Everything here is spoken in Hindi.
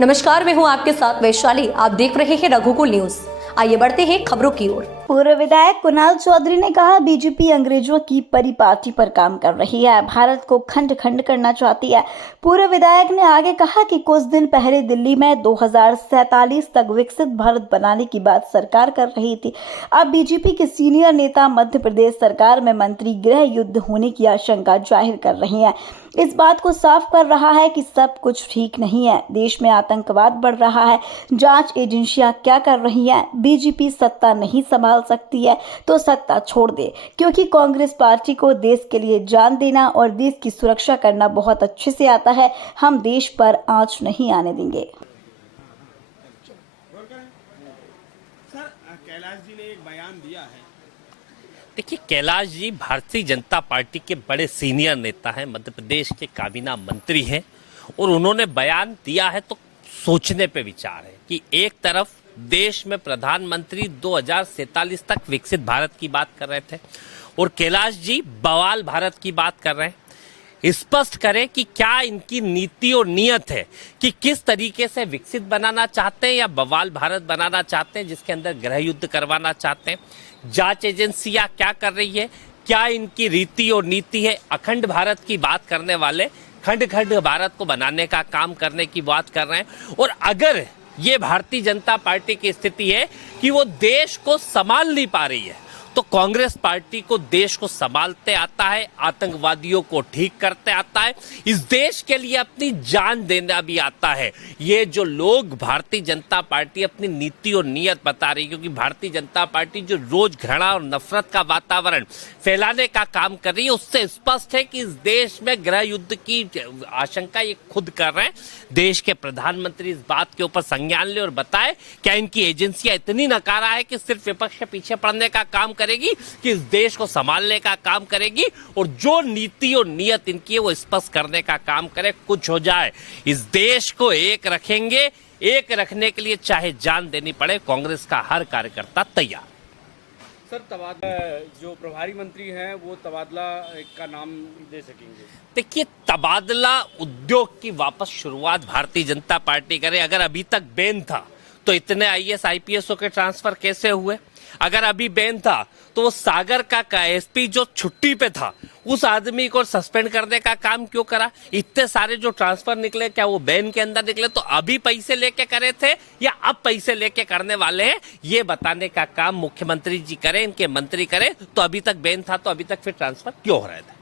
नमस्कार, मैं हूं आपके साथ वैशाली। आप देख रहे हैं रघुकुल न्यूज। आइए बढ़ते हैं खबरों की ओर। पूर्व विधायक कुणाल चौधरी ने कहा, बीजेपी अंग्रेजों की परिपाटी पर काम कर रही है, भारत को खंड खंड करना चाहती है। पूर्व विधायक ने आगे कहा कि कुछ दिन पहले दिल्ली में 2047 तक विकसित भारत बनाने की बात सरकार कर रही थी। अब बीजेपी के सीनियर नेता मध्य प्रदेश सरकार में मंत्री गृह युद्ध होने की आशंका जाहिर कर रहे हैं। इस बात को साफ कर रहा है कि सब कुछ ठीक नहीं है। देश में आतंकवाद बढ़ रहा है। जांच एजेंसियां क्या कर रही हैं? बीजेपी सत्ता नहीं संभाल सकती है तो सत्ता छोड़ दे, क्योंकि कांग्रेस पार्टी को देश के लिए जान देना और देश की सुरक्षा करना बहुत अच्छे से आता है। हम देश पर आंच नहीं आने देंगे। सर, कैलाश जी ने एक बयान दिया है। देखिए, कैलाश जी भारतीय जनता पार्टी के बड़े सीनियर नेता हैं, मध्य प्रदेश के काबीना मंत्री हैं और उन्होंने बयान दिया है तो सोचने पे विचार है कि एक तरफ देश में प्रधानमंत्री 2047 तक विकसित भारत की बात कर रहे थे और कैलाश जी बवाल भारत की बात कर रहे हैं। स्पष्ट करें कि क्या इनकी नीति और नियत है कि किस तरीके से विकसित बनाना चाहते हैं या बवाल भारत बनाना चाहते हैं जिसके अंदर गृह युद्ध करवाना चाहते हैं। जांच एजेंसियां क्या कर रही है, क्या इनकी रीति और नीति है। अखंड भारत की बात करने वाले खंड खंड भारत को बनाने का काम करने की बात कर रहे हैं। और अगर ये भारतीय जनता पार्टी की स्थिति है कि वो देश को संभाल नहीं पा रही है, तो कांग्रेस पार्टी को देश को संभालते आता है, आतंकवादियों को ठीक करते आता है, इस देश के लिए अपनी जान देना भी आता है। ये जो लोग भारतीय जनता पार्टी अपनी नीति और नियत बता रही है, क्योंकि भारतीय जनता पार्टी जो रोज घृणा और नफरत का वातावरण फैलाने का काम कर रही है, उससे स्पष्ट है कि इस देश में गृह युद्ध की आशंका ये खुद कर रहे हैं। देश के प्रधानमंत्री इस बात के ऊपर संज्ञान ले और बताए क्या इनकी एजेंसियां इतनी नकारा है कि सिर्फ विपक्ष के पीछे पड़ने का काम करेगी कि इस देश को संभालने का काम करेगी और जो नीति और नियत इनकी है वो स्पष्ट करने का काम करे। कुछ हो जाए, इस देश को एक रखेंगे, एक रखने के लिए चाहे जान देनी पड़े। कांग्रेस का हर कार्यकर्ता तैयार। सर, तबादला जो प्रभारी मंत्री हैं वो तबादला का नाम दे सकेंगे? देखिए, तबादला उद्योग की वापस शुरुआत भारतीय जनता पार्टी करे। अगर अभी तक बैन था तो इतने आईएएस आईपीएसओ के ट्रांसफर कैसे हुए? अगर अभी बैन था तो वो सागर का एसपी जो छुट्टी पे था उस आदमी को सस्पेंड करने का काम क्यों करा? इतने सारे जो ट्रांसफर निकले, क्या वो बैन के अंदर निकले? तो अभी पैसे लेके करे थे या अब पैसे लेके करने वाले हैं, ये बताने का काम मुख्यमंत्री जी करें, इनके मंत्री करें। तो अभी तक बैन था तो अभी तक फिर ट्रांसफर क्यों हो रहा था?